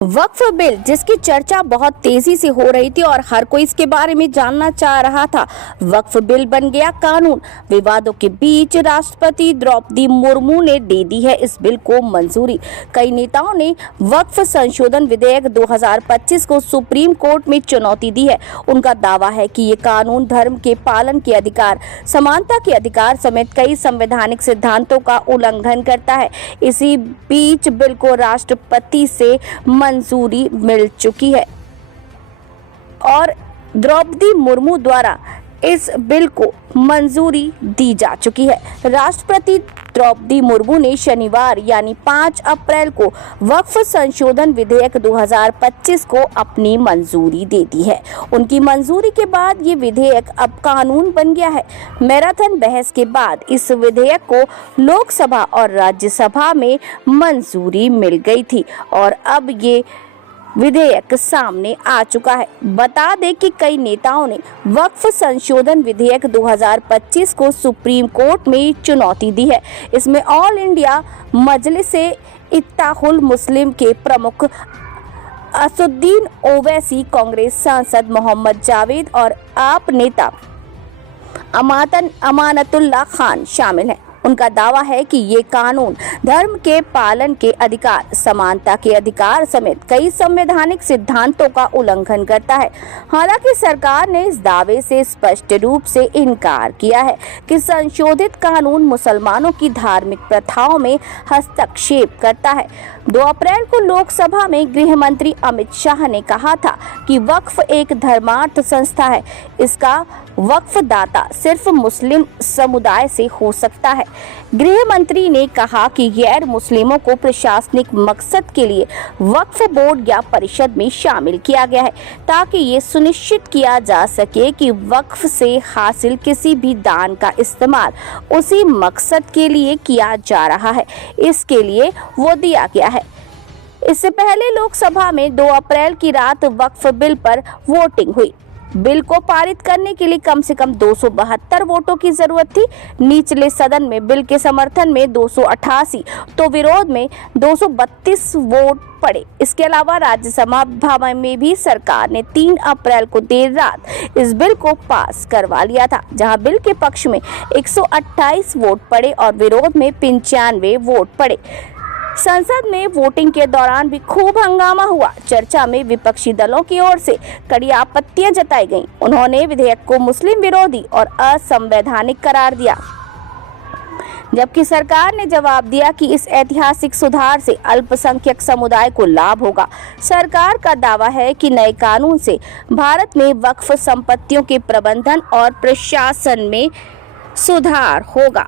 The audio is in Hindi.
वक्फ बिल जिसकी चर्चा बहुत तेजी से हो रही थी और हर कोई इसके बारे में जानना चाह रहा था। वक्फ बिल बन गया कानून। विवादों के बीच राष्ट्रपति द्रौपदी मुर्मू ने दे दी है इस बिल को मंजूरी। कई नेताओं ने वक्फ संशोधन विधेयक 2025 को सुप्रीम कोर्ट में चुनौती दी है। उनका दावा है कि ये कानून धर्म के पालन के अधिकार, समानता के अधिकार समेत कई संवैधानिक सिद्धांतों का उल्लंघन करता है। इसी बीच बिल को राष्ट्रपति से मंजूरी मिल चुकी है और द्रौपदी मुर्मू द्वारा इस बिल को मंजूरी दी जा चुकी है। राष्ट्रपति द्रौपदी मुर्मू ने शनिवार यानी 5 अप्रैल को वक्फ संशोधन विधेयक 2025 को अपनी मंजूरी दे दी है। उनकी मंजूरी के बाद ये विधेयक अब कानून बन गया है। मैराथन बहस के बाद इस विधेयक को लोकसभा और राज्यसभा में मंजूरी मिल गई थी और अब ये विधेयक सामने आ चुका है। बता दें कि कई नेताओं ने वक्फ संशोधन विधेयक 2025 को सुप्रीम कोर्ट में चुनौती दी है। इसमें ऑल इंडिया मजलिस-ए इत्तेहादुल मुस्लिम के प्रमुख असदुद्दीन ओवैसी, कांग्रेस सांसद मोहम्मद जावेद और आप नेता अमानतुल्लाह खान शामिल हैं। उनका दावा है कि ये कानून धर्म के पालन के अधिकार, समानता के अधिकार समेत कई संवैधानिक सिद्धांतों का उल्लंघन करता है। हालांकि सरकार ने इस दावे से स्पष्ट रूप से इनकार किया है कि संशोधित कानून मुसलमानों की धार्मिक प्रथाओं में हस्तक्षेप करता है। 2 अप्रैल को लोकसभा में गृह मंत्री अमित शाह ने कहा था कि वक्फ एक धर्मार्थ संस्था है। इसका वक्फ दाता सिर्फ मुस्लिम समुदाय से हो सकता है। गृह मंत्री ने कहा कि गैर मुस्लिमों को प्रशासनिक मकसद के लिए वक्फ बोर्ड या परिषद में शामिल किया गया है ताकि ये सुनिश्चित किया जा सके कि वक्फ से हासिल किसी भी दान का इस्तेमाल उसी मकसद के लिए किया जा रहा है, इसके लिए वो दिया गया है। इससे पहले लोकसभा में 2 अप्रैल की रात वक्फ बिल पर वोटिंग हुई। बिल को पारित करने के लिए कम से कम 272 वोटों की जरूरत थी। निचले सदन में बिल के समर्थन में 288 तो विरोध में 232 वोट पड़े। इसके अलावा राज्यसभा में भी सरकार ने 3 अप्रैल को देर रात इस बिल को पास करवा लिया था, जहां बिल के पक्ष में 128 वोट पड़े और विरोध में 95 वोट पड़े। संसद में वोटिंग के दौरान भी खूब हंगामा हुआ। चर्चा में विपक्षी दलों की ओर से कड़ी आपत्तियां जताई गईं। उन्होंने विधेयक को मुस्लिम विरोधी और असंवैधानिक करार दिया, जबकि सरकार ने जवाब दिया कि इस ऐतिहासिक सुधार से अल्पसंख्यक समुदाय को लाभ होगा। सरकार का दावा है कि नए कानून से भारत में वक्फ संपत्तियों के प्रबंधन और प्रशासन में सुधार होगा।